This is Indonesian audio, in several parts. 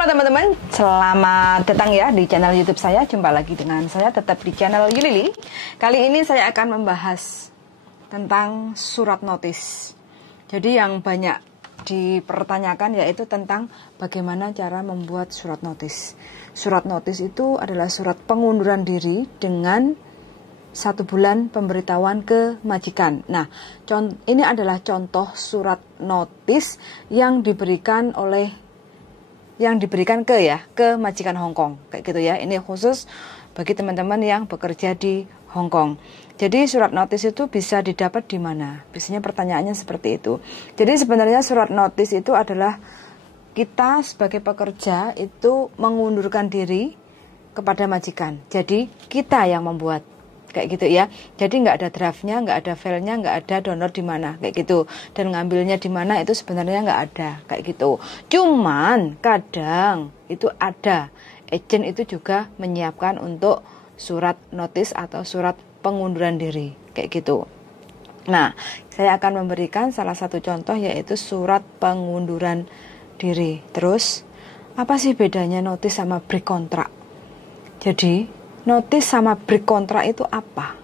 Halo teman-teman, selamat datang ya di channel YouTube saya. Jumpa lagi dengan saya tetap di channel Yulili. Kali ini saya akan membahas tentang surat notis. Jadi yang banyak dipertanyakan yaitu tentang bagaimana cara membuat surat notis. Surat notis itu adalah surat pengunduran diri dengan 1 bulan pemberitahuan ke majikan. Nah, ini adalah contoh surat notis yang diberikan ke majikan Hong Kong, kayak gitu ya. Ini khusus bagi teman-teman yang bekerja di Hong Kong. Jadi surat notis itu bisa didapat di mana? Biasanya pertanyaannya seperti itu. Jadi sebenarnya surat notis itu adalah kita sebagai pekerja itu mengundurkan diri kepada majikan. Jadi kita yang membuat, kayak gitu ya. Jadi nggak ada draftnya, nggak ada filenya, nggak ada download di mana, kayak gitu. Dan ngambilnya di mana itu sebenarnya nggak ada, kayak gitu. Cuman kadang itu ada agent itu juga menyiapkan untuk surat notis atau surat pengunduran diri, kayak gitu. Nah, saya akan memberikan salah satu contoh yaitu surat pengunduran diri. Terus apa sih bedanya notis sama break kontrak? Jadi notis sama break kontrak itu apa?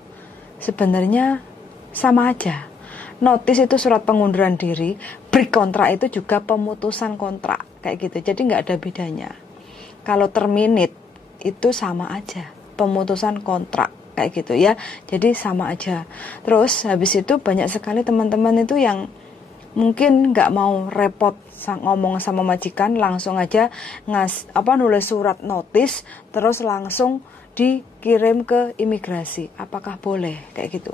Sebenarnya sama aja. Notis itu surat pengunduran diri, break kontrak itu juga pemutusan kontrak, kayak gitu. Jadi nggak ada bedanya. Kalau terminate itu sama aja, pemutusan kontrak, kayak gitu ya. Jadi sama aja. Terus habis itu banyak sekali teman-teman itu yang mungkin nggak mau repot ngomong sama majikan, langsung aja nulis surat notis, terus langsung dikirim ke imigrasi. Apakah boleh kayak gitu?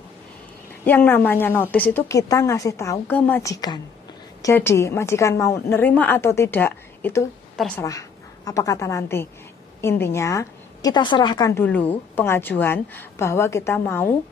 Yang namanya notis itu kita ngasih tahu ke majikan. Jadi majikan mau nerima atau tidak itu terserah. Apa kata nanti? Intinya kita serahkan dulu pengajuan bahwa kita mau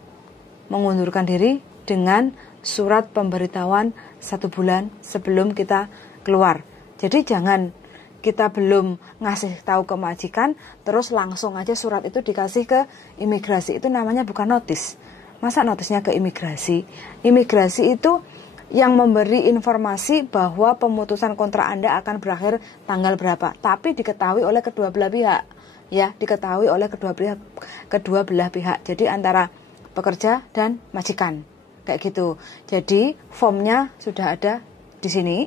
mengundurkan diri dengan surat pemberitahuan 1 bulan sebelum kita keluar. Jadi jangan kita belum ngasih tahu ke majikan, terus langsung aja surat itu dikasih ke imigrasi. Itu namanya bukan notis. Masa notisnya ke imigrasi? Imigrasi itu yang memberi informasi bahwa pemutusan kontrak Anda akan berakhir tanggal berapa. Tapi diketahui oleh kedua belah pihak. Ya, diketahui oleh kedua belah pihak. Jadi antara pekerja dan majikan. Kayak gitu. Jadi formnya sudah ada di sini.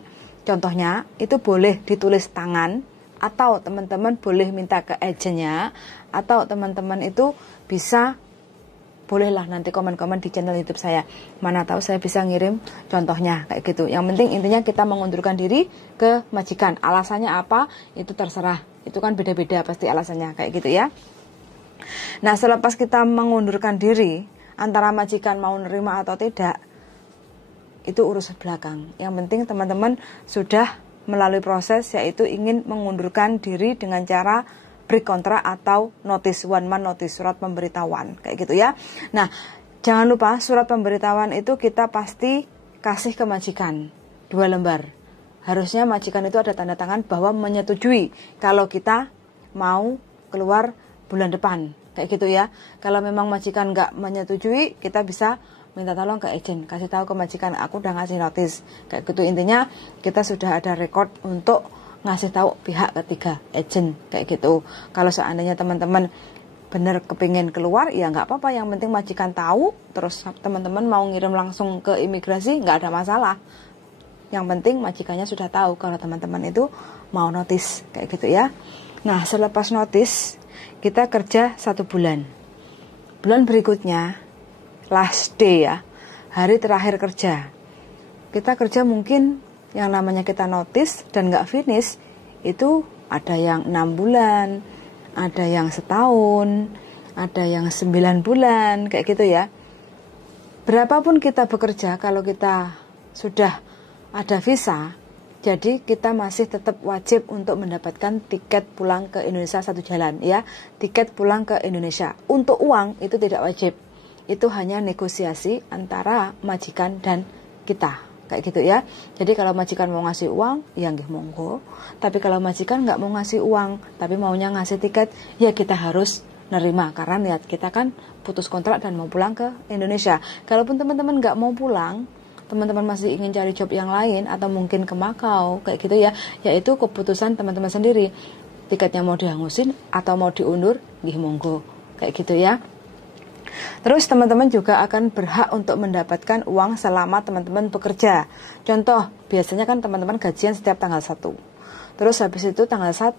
Contohnya itu boleh ditulis tangan, atau teman-teman boleh minta ke agennya, atau teman-teman itu bisa, bolehlah nanti komen-komen di channel YouTube saya. Mana tahu saya bisa ngirim contohnya, kayak gitu. Yang penting intinya kita mengundurkan diri ke majikan. Alasannya apa? Itu terserah. Itu kan beda-beda pasti alasannya, kayak gitu ya. Nah, selepas kita mengundurkan diri, antara majikan mau nerima atau tidak, itu urusan belakang. Yang penting teman-teman sudah melalui proses yaitu ingin mengundurkan diri dengan cara break kontrak atau notice, one man notice, surat pemberitahuan, kayak gitu ya. Nah, jangan lupa surat pemberitahuan itu kita pasti kasih ke majikan 2 lembar. Harusnya majikan itu ada tanda tangan bahwa menyetujui kalau kita mau keluar bulan depan, kayak gitu ya. Kalau memang majikan nggak menyetujui, kita bisa minta tolong ke agent, kasih tahu ke majikan aku udah ngasih notis, kayak gitu. Intinya kita sudah ada record untuk ngasih tahu pihak ketiga, agent, kayak gitu. Kalau seandainya teman-teman benar kepingin keluar, ya nggak apa-apa, yang penting majikan tahu. Terus teman-teman mau ngirim langsung ke imigrasi, nggak ada masalah. Yang penting majikannya sudah tahu kalau teman-teman itu mau notis, kayak gitu ya. Nah, selepas notis kita kerja 1 bulan. Bulan berikutnya last day ya, hari terakhir kerja. Kita kerja mungkin yang namanya kita notice dan nggak finish, itu ada yang 6 bulan, ada yang setahun, ada yang 9 bulan, kayak gitu ya. Berapapun kita bekerja, kalau kita sudah ada visa, jadi kita masih tetap wajib untuk mendapatkan tiket pulang ke Indonesia 1 jalan ya, tiket pulang ke Indonesia. Untuk uang itu tidak wajib. Itu hanya negosiasi antara majikan dan kita, kayak gitu ya. Jadi kalau majikan mau ngasih uang, ya nggih monggo. Tapi kalau majikan nggak mau ngasih uang, tapi maunya ngasih tiket, ya kita harus nerima. Karena niat kita kan putus kontrak dan mau pulang ke Indonesia. Kalaupun teman-teman nggak mau pulang, teman-teman masih ingin cari job yang lain atau mungkin ke Makau kayak gitu ya, yaitu keputusan teman-teman sendiri. Tiketnya mau dihangusin atau mau diundur, nggih monggo kayak gitu ya. Terus teman-teman juga akan berhak untuk mendapatkan uang selama teman-teman bekerja. Contoh, biasanya kan teman-teman gajian setiap tanggal 1. Terus habis itu tanggal 1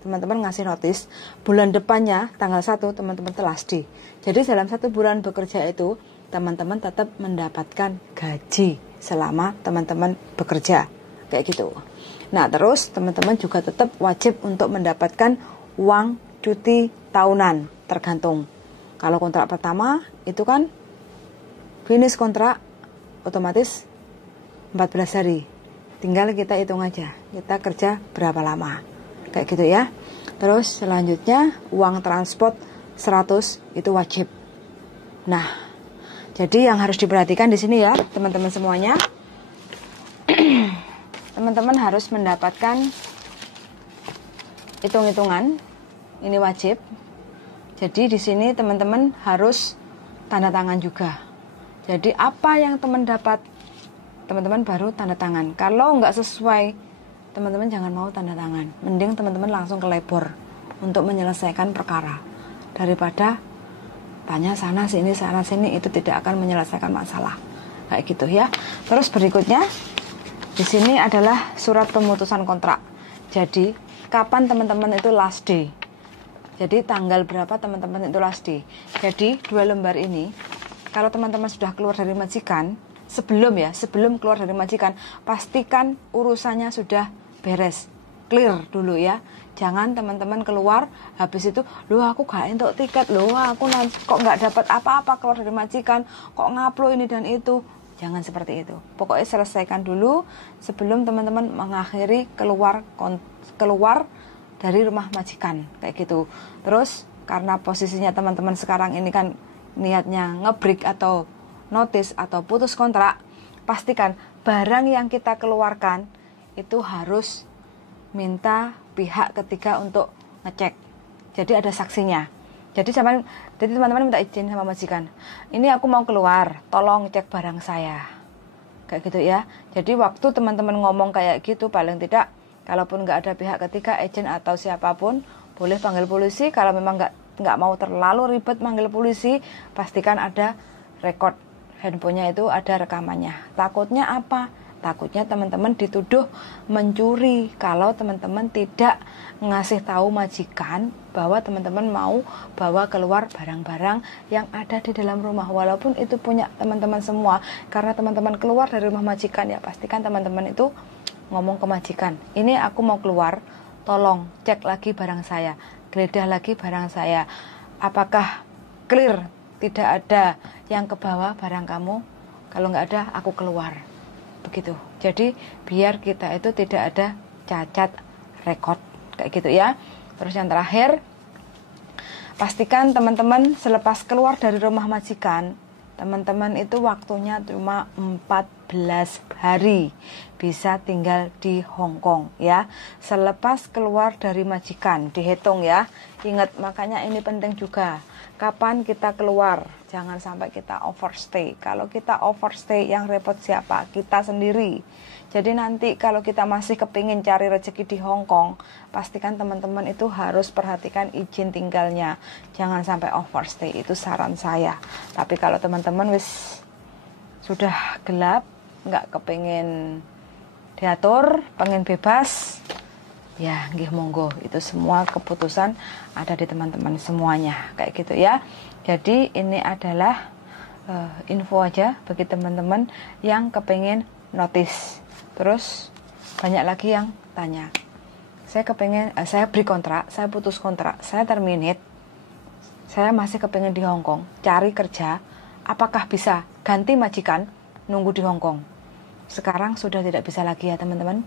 teman-teman ngasih notis, bulan depannya tanggal 1 teman-teman telas di. Jadi dalam 1 bulan bekerja itu teman-teman tetap mendapatkan gaji selama teman-teman bekerja kayak gitu. Nah, terus teman-teman juga tetap wajib untuk mendapatkan uang cuti tahunan, tergantung. Kalau kontrak pertama itu kan finish kontrak otomatis 14 hari. Tinggal kita hitung aja, kita kerja berapa lama. Kayak gitu ya. Terus selanjutnya uang transport 100 itu wajib. Nah, jadi yang harus diperhatikan di sini ya, teman-teman semuanya. Teman-teman harus mendapatkan hitung-hitungan. Ini wajib. Jadi di sini teman-teman harus tanda tangan juga. Jadi apa yang teman dapat, teman-teman baru tanda tangan. Kalau nggak sesuai, teman-teman jangan mau tanda tangan. Mending teman-teman langsung ke labor untuk menyelesaikan perkara. Daripada tanya sana sini itu tidak akan menyelesaikan masalah. Kayak gitu ya. Terus berikutnya di sini adalah surat pemutusan kontrak. Jadi kapan teman-teman itu last day. Jadi tanggal berapa teman-teman itu last day. Jadi 2 lembar ini kalau teman-teman sudah keluar dari majikan, sebelum keluar dari majikan, pastikan urusannya sudah beres, clear dulu ya. Jangan teman-teman keluar habis itu, loh aku gak entuk tiket, loh aku kok nggak dapat apa-apa keluar dari majikan, kok ngaplo ini dan itu. Jangan seperti itu. Pokoknya selesaikan dulu sebelum teman-teman mengakhiri keluar dari rumah majikan kayak gitu. Terus karena posisinya teman-teman sekarang ini kan niatnya ngebreak atau notice atau putus kontrak, pastikan barang yang kita keluarkan itu harus minta pihak ketiga untuk ngecek. Jadi ada saksinya. Jadi teman-teman minta izin sama majikan. Ini aku mau keluar, tolong cek barang saya. Kayak gitu ya. Jadi waktu teman-teman ngomong kayak gitu, paling tidak kalaupun nggak ada pihak ketiga, agent atau siapapun, boleh panggil polisi. Kalau memang nggak mau terlalu ribet manggil polisi, pastikan ada rekod handphonenya itu ada rekamannya. Takutnya apa? Takutnya teman-teman dituduh mencuri kalau teman-teman tidak ngasih tahu majikan bahwa teman-teman mau bawa keluar barang-barang yang ada di dalam rumah, walaupun itu punya teman-teman semua. Karena teman-teman keluar dari rumah majikan, ya pastikan teman-teman itu ngomong ke majikan, ini aku mau keluar, tolong cek lagi barang saya, geledah lagi barang saya, apakah clear, tidak ada yang ke bawah barang kamu, kalau nggak ada aku keluar, begitu. Jadi biar kita itu tidak ada cacat rekod kayak gitu ya. Terus yang terakhir, pastikan teman-teman selepas keluar dari rumah majikan, teman-teman itu waktunya cuma 14 hari bisa tinggal di Hong Kong ya. Selepas keluar dari majikan dihitung ya. Ingat, makanya ini penting juga. Kapan kita keluar? Jangan sampai kita overstay. Kalau kita overstay yang repot siapa? Kita sendiri. Jadi nanti kalau kita masih kepingin cari rezeki di Hong Kong, pastikan teman-teman itu harus perhatikan izin tinggalnya. Jangan sampai overstay, itu saran saya. Tapi kalau teman-teman sudah gelap, nggak kepingin diatur, pengen bebas, ya nggih monggo, itu semua keputusan ada di teman-teman semuanya kayak gitu ya. Jadi ini adalah info aja bagi teman-teman yang kepingin notice. Terus banyak lagi yang tanya, saya kepingin, saya beri kontrak, saya putus kontrak, saya terminate, saya masih kepingin di Hong Kong cari kerja, apakah bisa ganti majikan nunggu di Hong Kong? Sekarang sudah tidak bisa lagi ya teman-teman.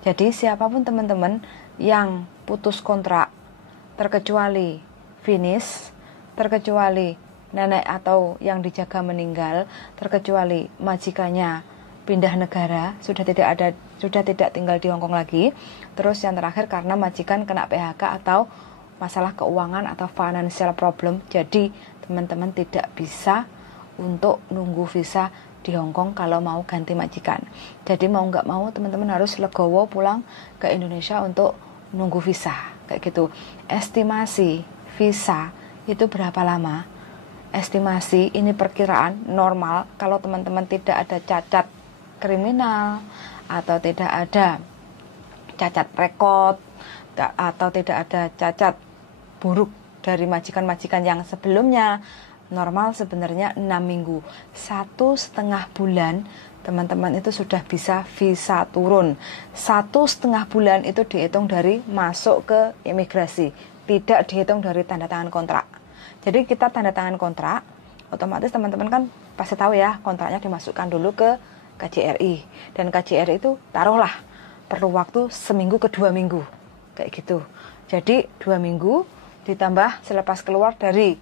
Jadi siapapun teman-teman yang putus kontrak, terkecuali finish, terkecuali nenek atau yang dijaga meninggal, terkecuali majikannya pindah negara, sudah tidak tinggal di Hong Kong lagi. Terus yang terakhir karena majikan kena PHK atau masalah keuangan atau financial problem, jadi teman-teman tidak bisa untuk nunggu visa di Hong Kong kalau mau ganti majikan. Jadi mau nggak mau teman-teman harus legowo pulang ke Indonesia untuk nunggu visa kayak gitu. Estimasi visa itu berapa lama? Estimasi ini perkiraan normal kalau teman-teman tidak ada cacat kriminal atau tidak ada cacat rekod atau tidak ada cacat buruk dari majikan-majikan yang sebelumnya, normal sebenarnya 6 minggu. 1,5 bulan teman-teman itu sudah bisa visa turun. 1,5 bulan itu dihitung dari masuk ke imigrasi, tidak dihitung dari tanda tangan kontrak. Jadi kita tanda tangan kontrak, otomatis teman-teman kan pasti tahu ya, kontraknya dimasukkan dulu ke KJRI. Dan KJRI itu taruhlah perlu waktu seminggu ke 2 minggu kayak gitu. Jadi 2 minggu ditambah selepas keluar dari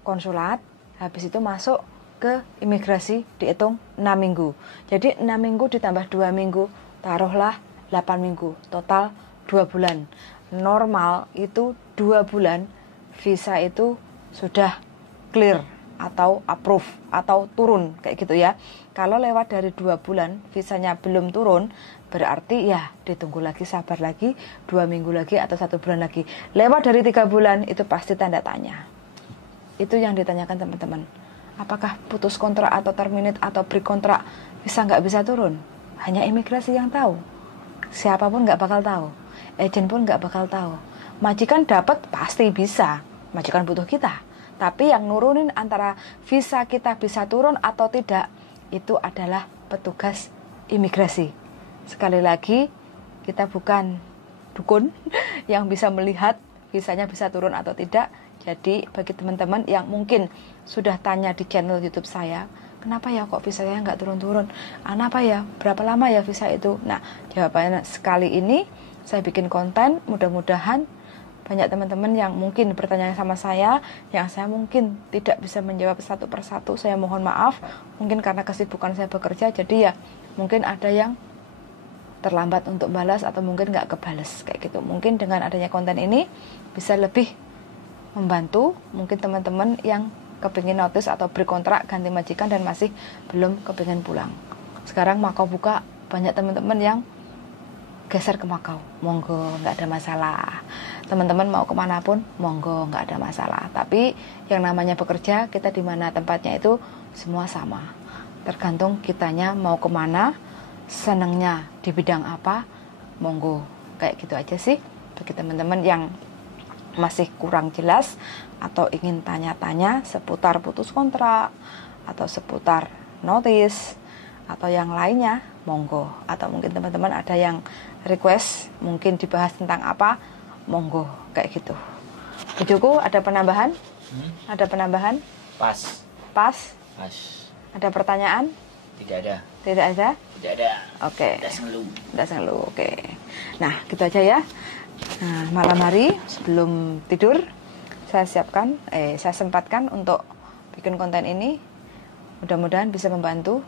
konsulat, habis itu masuk ke imigrasi dihitung 6 minggu. Jadi 6 minggu ditambah 2 minggu, taruhlah 8 minggu, total 2 bulan. Normal itu 2 bulan visa itu sudah clear atau approve atau turun kayak gitu ya. Kalau lewat dari 2 bulan visanya belum turun, berarti ya ditunggu lagi, sabar lagi 2 minggu lagi atau 1 bulan lagi. Lewat dari 3 bulan itu pasti tanda tanya. Itu yang ditanyakan teman-teman. Apakah putus kontrak atau terminate atau break kontrak bisa nggak bisa turun? Hanya imigrasi yang tahu. Siapapun nggak bakal tahu. Agen pun nggak bakal tahu. Majikan dapat pasti bisa. Majikan butuh kita. Tapi yang nurunin antara visa kita bisa turun atau tidak, itu adalah petugas imigrasi. Sekali lagi, kita bukan dukun yang bisa melihat visanya bisa turun atau tidak. Jadi bagi teman-teman yang mungkin sudah tanya di channel YouTube saya, kenapa ya kok visanya nggak turun-turun? Kenapa ya? Berapa lama ya visa itu? Nah, jawabannya sekali ini saya bikin konten, mudah-mudahan banyak teman-teman yang mungkin bertanya sama saya, yang saya mungkin tidak bisa menjawab satu persatu, saya mohon maaf, mungkin karena kesibukan saya bekerja, jadi ya mungkin ada yang terlambat untuk balas atau mungkin nggak kebales kayak gitu. Mungkin dengan adanya konten ini bisa lebih membantu mungkin teman-teman yang kepingin notice atau berkontrak ganti majikan dan masih belum kepingin pulang. Sekarang Makau buka, banyak teman-teman yang geser ke Makau, monggo, nggak ada masalah. Teman-teman mau kemanapun, monggo, nggak ada masalah. Tapi yang namanya bekerja, kita di mana tempatnya itu semua sama. Tergantung kitanya mau kemana, senengnya di bidang apa, monggo. Kayak gitu aja sih. Bagi teman-teman yang masih kurang jelas atau ingin tanya-tanya seputar putus kontrak atau seputar notice atau yang lainnya, monggo. Atau mungkin teman-teman ada yang request mungkin dibahas tentang apa, monggo, kayak gitu. Bujuku, ada penambahan? Ada penambahan? Pas. Pas? Pas. Ada pertanyaan? Tidak ada. Tidak ada? Tidak ada. Oke. Tidak selalu. Oke. Nah, gitu aja ya. Nah, malam hari sebelum tidur saya sempatkan untuk bikin konten ini. Mudah-mudahan bisa membantu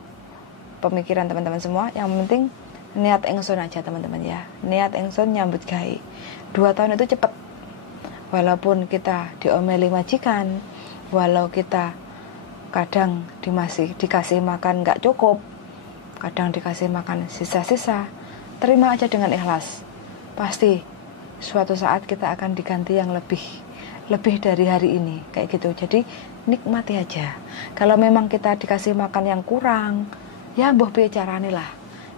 pemikiran teman-teman semua. Yang penting niat engson aja teman-teman ya. Niat engson nyambut gawe. 2 tahun itu cepet. Walaupun kita diomeli majikan, walau kita kadang dikasih makan nggak cukup, kadang dikasih makan sisa-sisa, terima aja dengan ikhlas. Pasti suatu saat kita akan diganti yang lebih dari hari ini kayak gitu. Jadi nikmati aja. Kalau memang kita dikasih makan yang kurang, ya mbuh piye carane lah.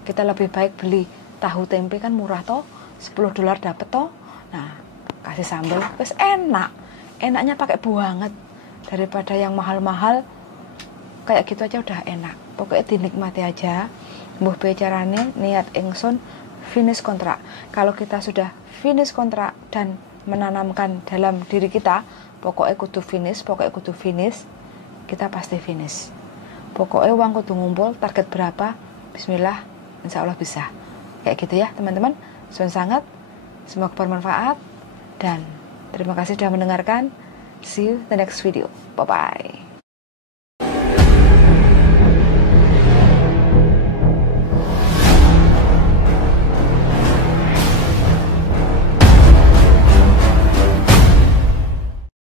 Kita lebih baik beli tahu tempe kan murah toh, $10 dapet toh. Nah, kasih sambal wes enak. Enaknya pakai banget daripada yang mahal-mahal. Kayak gitu aja udah enak. Pokoknya dinikmati aja. Mbuh piye carane niat ingsun finish kontrak. Kalau kita sudah finish kontrak dan menanamkan dalam diri kita, pokoknya kudu finish, kita pasti finish. Pokoknya uang kudu ngumpul, target berapa, bismillah, insya Allah bisa. Kayak gitu ya teman-teman. Suwun sangat, semoga bermanfaat, dan terima kasih sudah mendengarkan. See you the next video. Bye-bye.